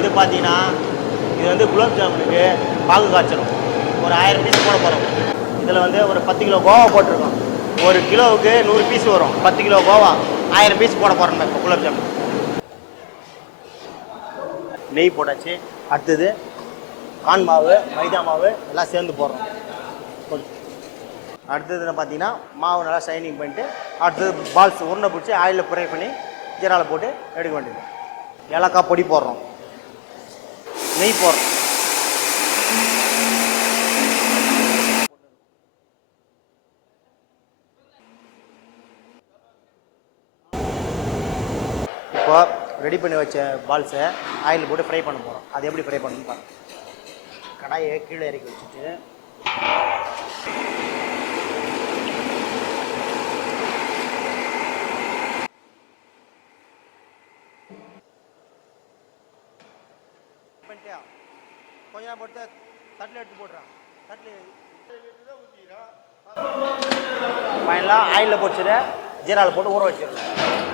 இது பார்த்தீங்கன்னா இது வந்து குலோப் ஜாமுனுக்கு பாகு காய்ச்சணும். ஒரு ஆயிரம் பீஸ் போட போகிறோம் இதில் வந்து ஒரு பத்து கிலோ கோவா போட்டிருக்கோம். ஒரு கிலோவுக்கு நூறு பீஸ் வரும். பத்து கிலோ கோவா ஆயிரம் பீஸ் போட போகிறோம் இப்போ குலோப் ஜாமுன். நெய் போட்டாச்சு. அடுத்தது கான் மாவு மைதா மாவு எல்லாம் சேர்ந்து போடுறோம். அடுத்தது பார்த்தீங்கன்னா மாவு நல்லா ஷைனிங் பண்ணிட்டு அடுத்தது பால்ஸ் உருண்டை பிடிச்சி ஆயிலில் ப்ரே பண்ணி ஜீராவில் போட்டு எடுக்க வேண்டியது. ஏலக்காய் பொடி போடுறோம். நெய் போடுறோம். இப்போ ரெடி பண்ணி வச்ச பால்ஸை ஆயில் போட்டு ஃப்ரை பண்ண போகிறோம் அது எப்படி ஃப்ரை பண்ணணும்னு பாருங்கள் கடாயை கீழே இறக்கி வச்சுட்டு இல்லையா? கொஞ்ச நேரம் போட்டு தட்டில் எடுத்து போட்டுறான். தட்டில் ஃபைனலாக ஆயிலில் போட்டுட்டு ஜீராவில் போட்டு ஊற வச்சிடணும்.